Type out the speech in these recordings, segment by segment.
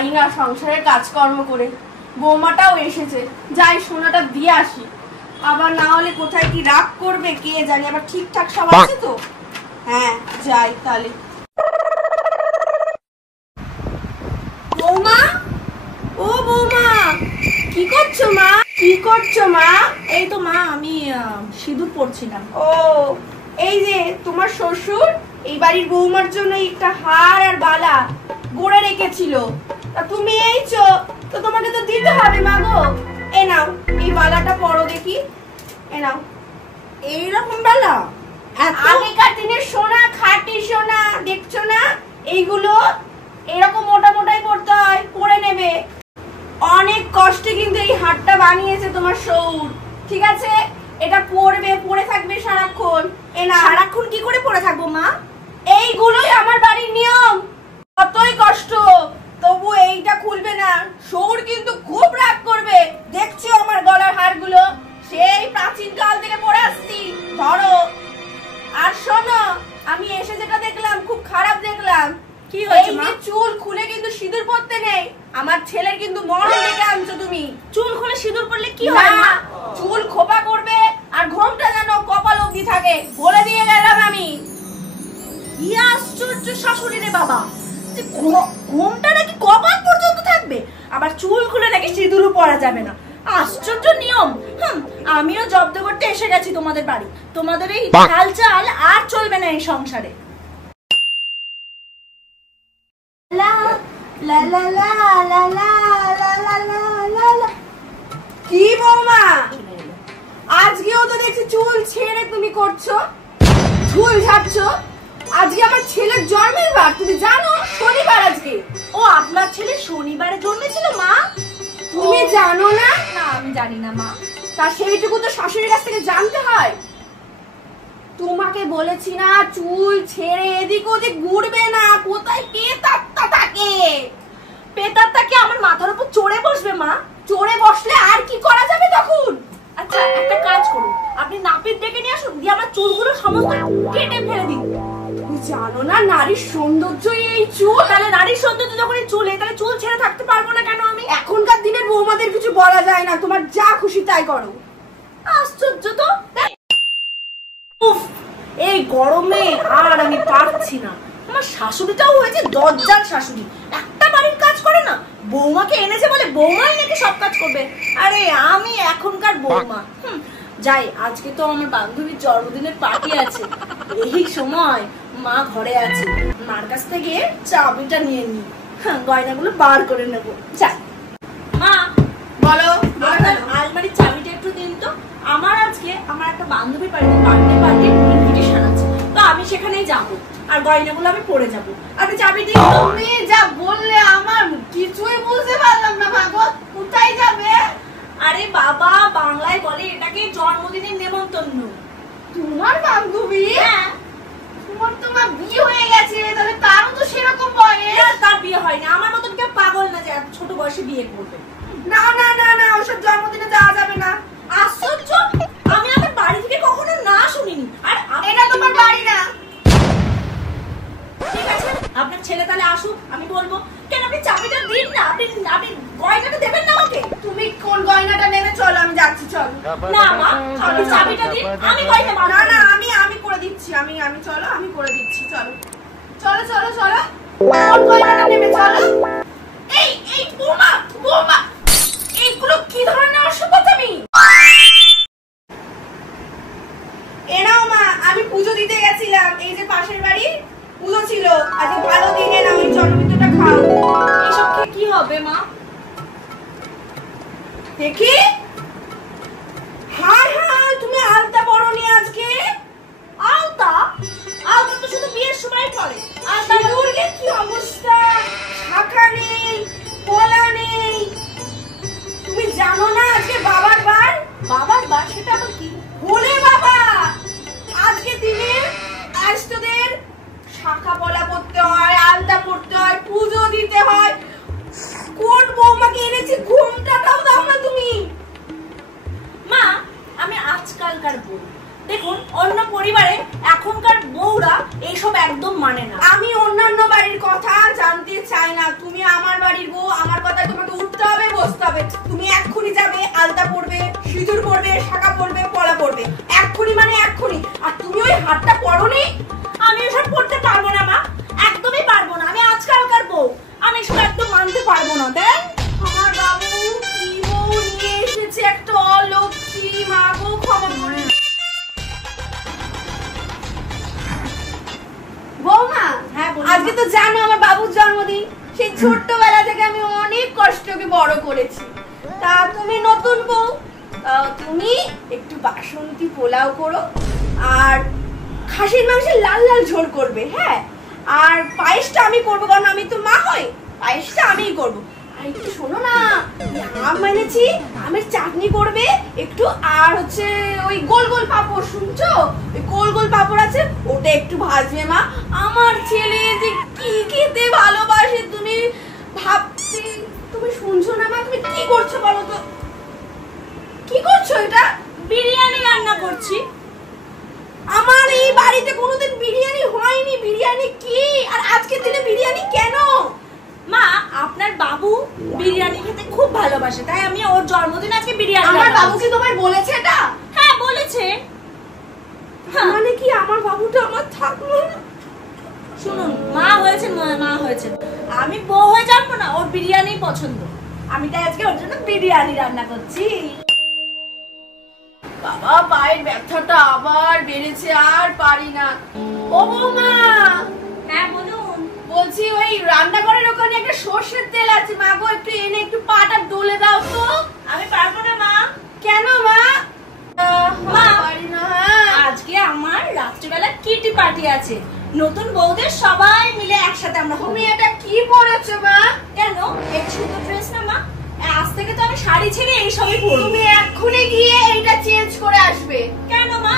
পারি না সংসারের কাজকর্ম করে। বৌমাটাও এসেছে, যাই সোনাটা দিয়ে আসি, আবার না হলে কোথায় কি রাগ করবে কে জানি। আবার ঠিকঠাক সব আছে তো? হ্যাঁ যাই তাহলে। বৌমা, ও বৌমা, কি করছো মা? কি করছো মা? এই তো মা, আমি সিঁদুর পরছিলাম। ও, এই যে তোমার শ্বশুর এই বাড়ির বৌমার জন্য একটা হার আর বালা গড়ে রেখেছিল, তা তুমি এইছো তো তোমাকে তো দিতে হবে মা গো। এ নাও, এই বালাটা পরো দেখি। এ নাও। এইরকম বালা? আগেকার দিনের সোনা, খাঁটি সোনা, দেখছো না? এইগুলো এরকম মোটা মোটাই পড়তে হয়, পরে নেবে। অনেক কষ্টে কিন্তু এই হারটা বানিয়েছে তোমার শ্বশুর, ঠিক আছে? এটা পরবে, পরে থাকবে সারাক্ষণ। এ না, সারাক্ষণ কি করে পরে থাকবো মা? এইগুলোই আমার বাড়ির নিয়ম। কতই কষ্ট তবু এইটা খুলবে না, শ্বশুর কিন্তু খুব রাগ করবে। দেখছো আমার গলার হারগুলো সেই প্রাচীন কাল থেকে পরে আসছি, ধরো। আর শোনো, আমি এসে যেটা দেখলাম খুব খারাপ দেখলাম। কি হয়েছে মা? চুল খুলে কিন্তু সিঁদুর পরতে নেই। আমার ছেলের কিন্তু মরণ দেখে আনছো তুমি। চুল খুলে সিঁদুর পরলে কি হয় মা? চুল খোপা করবে আর ঘোমটা যেন কপাল অবধি থাকে, বলে দিয়ে গেলাম আমি। কি আশ্চর্য শাশুড়ি রে বাবা, ঘোমটা নাকি কপাল পর্যন্ত থাকবে, আবার চুল খুলে নাকি সিঁদুরও পরা যাবে না। আশ্চর্য নিয়ম। আমিও জব্দ করতে এসে গেছি তোমাদের বাড়ি। তোমাদের এই হালচাল আর চলবে না এই সংসারে। কি বৌমা, আজকেও তো দেখছি চুল ছেড়ে তুমি করছো, চুল ঝাড়ছো। আজকে আমার ছেলের জন্মের বার, তুমি জানো? শনিবার আজকে। ও, আপনার ছেলে শনিবারে জন্মেছিল মা? তুমি জানো না? না, আমি জানি না মা। তা সেইটুকু তো শাশুড়ির কাছ থেকে জানতে হয়। তোমাকে বলেছি না চুল ছেড়ে এদিক ওদিক ঘুরবে না, কোথায় পেতাত্তা থাকে। পেতাত্তা কি আমার মাথার উপর চড়ে বসবে মা? চড়ে বসলে আর কি করা যাবে তখন? আচ্ছা, একটা কাজ করুন, আপনি নাপিত ডেকে নিয়ে আসুন, দিয়ে আমার চুলগুলো সমস্ত কেটে ফেলে দিন। তুমি জানো না নারীর সৌন্দর্যই এই চুল? তাহলে নারীর সৌন্দর্য যখন এই চুলে, তাহলে চুল ছেড়ে থাকতে পারবো না কেন আমি? এখনকার দিনের বৌমাদের কিছু বলা যায় না, তোমার যা খুশি তাই করো। আশ্চর্য তো। উফ, এই গরমে আর আমি পারছি না। আমার শাশুড়িটাও হয়েছে দজ্জাল শাশুড়ি, একটা বাড়ির কাজ করে না। বৌমাকে এনেছে বলে বৌমাই নাকি সব কাজ করবে। আরে আমি এখনকার বৌমা। যাই, আজকে তো আমার বান্ধবীর জন্মদিনের পার্টি আছে, এই সময় মা ঘরে আছে, মার কাছ থেকে চাবিটা নিয়ে নি, গয়নাগুলো বার করে নেবো। যাই। মা, বলো। আলমারির চাবিটা একটু দিন তো। আমার আজকে আমার একটা বান্ধবীর বাড়িতে বার্থডে পার্টির ইনভিটেশন আছে, তো আমি সেখানেই যাবো, আর গয়নাগুলো আমি পরে যাবো। আপনি চাবি দিন। তুমি যা বললে আমার কিছুই বুঝতে পারলাম না ভাগবত, কোথায় যাবে? আরে বাবা, বাংলায় বলে এটাকে জন্মদিনের নেমন্তন্ন। তোমার বান্ধবী? হ্যাঁ। তোমার বিয়ে হয়ে গেছে, তাহলে তারও তো সেরকম বয়স। তার বিয়ে হয়নি, আমার মতন কেউ পাগল না যে ছোট বয়সে বিয়ে করবে। না না না না, ওসব জন্মদিনে যাওয়া যাবে না। আশ্চর্য, আমি আমার বাড়ি থেকে কখনো না শুনিনি। আর এটা তোমার বাড়ি না। ঠিক আছে, আপনার ছেলে তাহলে আসুক, আমি বলবো। কেন আপনি চাবিটা দিন না, আপনি গয়নাটা দেবেন না আমাকে? তুমি কোন গয়নাটা নেবে? চলো আমি যাচ্ছি, চলো। না মা, আপনি চাবিটা দিন, আমি গয়না বানাবো। না না, আমি করে দিচ্ছি, আমি চলো, আমি করে দিচ্ছি, চলো চলো চলো চলো। কোন গয়নাটা নেবে? চলো। এই বোমা বোমা, এইগুলো কি ধরনের অসভ্যতামি? এনাও মা, আমি পুজো দিতে গেছিলাম, এই যে পাশের বাড়ি পুজো ছিল, আজকে ভালো দিনে না, ওই জন্মদিনটা খাও। এসব কি হবে মা? দেখি। হায় হায়, তুমি আলতা পরোনি আজকে? আলতা? আলতা তো শুধু বিয়ের সময় পরে। আলতা সিঁদুরের কি অবস্থা, শাখা নেই, পলা নেই। তুমি জানো না আজকে বাবার বার? বাবার বার? সেটা আবার কি? বলে বাবা, আজকে দিনে আষ্টদের শাখা পলা পড়তে হয়, আলতা পড়তে হয়, পুজো দিতে হয়। কোন বৌমাকে এনেছি, ঘুমটাটাও দাও না তুমি। মা, আমি আজকালকার বউ, দেখুন অন্য পরিবারে এখনকার বউরা এইসব একদম মানে না। আমি অন্যান্য বাড়ির কথা জানতে চাই না, তুমি আমার বাড়ির বউ, হবে। তুমি এক্ষুনি যাবে, আলতা পরবে, সিঁদুর পরবে, শাঁখা পরবে, পলা পরবে, এক্ষুনি মানে এক্ষুনি। আর তুমি ওই হাতটা পরোনি। আমি এসব করতে পারবো না মা, একদমই পারবো না। আমি আজকালকার বউ, আমি এসব একদম মানতে পারবো না। দেখ আমার বাবু কি বউ নিয়ে এসেছে, একটা অলক্ষী। মা গো ক্ষমা করে। বৌমা, হ্যাঁ বলো। আজকে তো জানো আমার বাবুর জন্মদিন। সেই ছোট্টবেলা থেকে আমি অনেক কষ্টকে বড় করেছি। তা তুমি নতুন বউ, তুমি একটু বাসন্তী পোলাও করো, আর খাসির মাংসের লাল লাল ঝোল করবে। হ্যাঁ, আর পায়েসটা আমি করবো, কারণ আমি তো মা হই, পায়েসটা আমিই করবো। আর একটু শোনো না, আম এনেছি, আমের চাটনি করবে একটু। আর হচ্ছে ওই গোল গোল পাঁপড়, শুনছো? ওই গোল গোল পাঁপড় আছে, ওটা একটু ভাজবে মা। আমার ছেলে যে কি খেতে ভালোবাসে তুমি ভাবছি। তুমি শুনছো না মা? তুমি কি করছো বলো তো? কি করছো এটা? বিরিয়ানি রান্না করছি। আমার এই বাড়িতে কোনোদিন বিরিয়ানি হয়নি। বিরিয়ানি কি? আর আজকের দিনে বিরিয়ানি কেন? মা, আপনার বাবু বিরিয়ানি খেতে খুব ভালোবাসে, তাই আমি ওর জন্মদিন আজকে বিরিয়ানি আমার রান্না বাবু করছি। কি তোমায় বলেছে এটা? হ্যাঁ বলেছে। মানে কি আমার বাবুটা আমার থাকলো না? শুনুন, মা হয়েছে, মা হয়েছে, আমি বউ হয়ে যাবো না। ওর বিরিয়ানি পছন্দ, আমি তাই আজকে ওর জন্য বিরিয়ানি রান্না করছি। বাবা, পায়ের ব্যথাটা আবার বেড়েছে, আর পারি না। ও বৌমা, হ্যাঁ বলুন। বলছি ওই রান্নাঘরের ওখানে একটা সর্ষের তেল আছে, মা গো একটু এনে একটু পাটা ডলে দাও তো। আমি পারবো না মা। কেন মা? মা, পারি না। হ্যাঁ, আজকে আমার রাত্রিবেলা কিটি পার্টি আছে, নতুন বউদের সবাই মিলে একসাথে আমরা হবো। তুমি এটা কি পরেছো মা? কেন? এই সুন্দর ড্রেস না মা, আজ থেকে তো আমি শাড়ি ছেড়ে এই সবই পরবো। তুমি এক্ষুনি গিয়ে এইটা চেঞ্জ করে আসবে। কেন মা?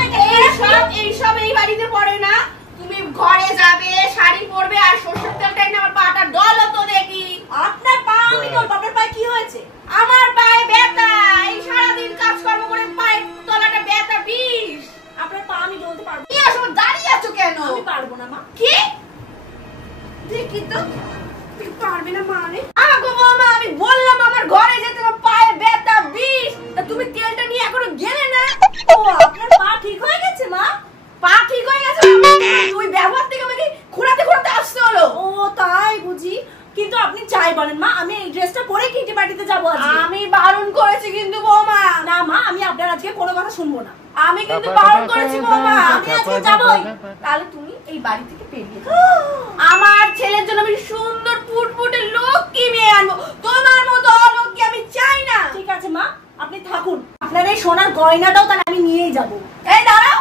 এইসব এই বাড়িতে পড়ে না। তুমি ঘরে যাবে, শাড়ি পরবে, আর সর্ষের তেলটা এনে আমার পাটা ডলো তো দেখি। আপনার পা আমি ডলবো। আপনার পায়ে কি হয়েছে? আমার পায়ে ব্যথা, এই সারাদিন কাজকর্ম করে পায়ের তলাটা ব্যথা বিষ। আপনার পা আমি ডলতে পারবো। কি আসলে দাঁড়িয়ে আছো কেন? আমি পারবো না মা। কি দেখি তো, তুই পারবে না মানে? আগো মামা, আমি বললাম আমার ঘরে যেতে, আমার পায়ে ব্যথা বিষ। তা তুমি তেলটা নিয়ে এখনো গেলে না? ও, আপনার পা ঠিক হয়ে গেছে মা? পা ঠিক হয়ে গেছে? তুই ব্যবহার থেকে আমাকে ঘোরাতে ঘোরাতে আসতে হলো। ও তাই বুঝি। কিন্তু আপনি চাই বলেন মা, আমি এই ড্রেসটা পরে কিটি পার্টিতে যাবো আজকে। আমি বারণ করেছি কিন্তু বৌমা। না মা, আমি আপনার আজকে কোনো কথা শুনবো না। আমি কিন্তু বারণ করেছি বৌমা। আমি আজকে যাবোই। তাহলে তুমি এই বাড়ি থেকে বেরিয়ে যাও। আমার ছেলের জন্য আমি সুন্দর ফুটফুটে লক্ষ্মী মেয়ে আনবো, তোমার মতো অলক্ষ্মী আমি চাই না। ঠিক আছে মা, আপনি থাকুন। আপনার এই সোনার গয়নাটাও তাহলে আমি নিয়েই যাবো। এই দাঁড়াও,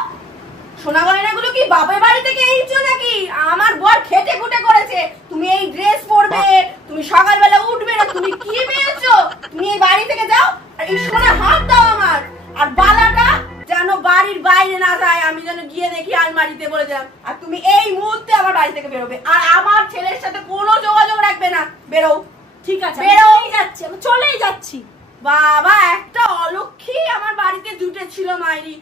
সোনা গয়নাগুলো কি বাপের বাড়ি থেকে এইছো নাকি? আমার বর খেটে খুটে করেছে। তুমি এই ড্রেস পরবে, তুমি সকালবেলা উঠবে না, তুমি কি পেয়েছো? তুমি এই বাড়ি থেকে যাও, আর এই সোনা হাত দাও আমার। আর বালাটা যেন বাড়ির বাইরে না যায়, আমি যেন গিয়ে দেখি আলমারিতে বলে দিলাম। আর তুমি এই মুহূর্তে আমার বাড়ি থেকে বেরোবে, আর আমার ছেলের সাথে কোনো যোগাযোগ রাখবে না। বেরো। ঠিক আছে, বেরোই যাচ্ছি, আমি চলেই যাচ্ছি। বাবা, একটা অলক্ষী আমার বাড়িতে জুটেছিল মাইরি।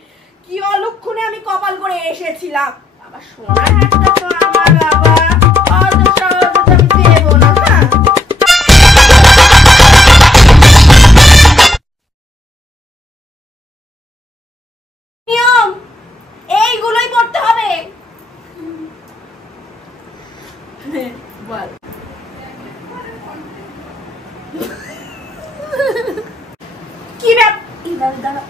কি অলক্ষণে আমি কপাল করে এসেছিলাম। বাবা, সোনার একটা তো আমার বাবা অত সহজে আমি দেবো না। হ্যাঁ, নিয়ম এইগুলোই করতে হবে। বল। কি ব্যাপার? দাঁড়া।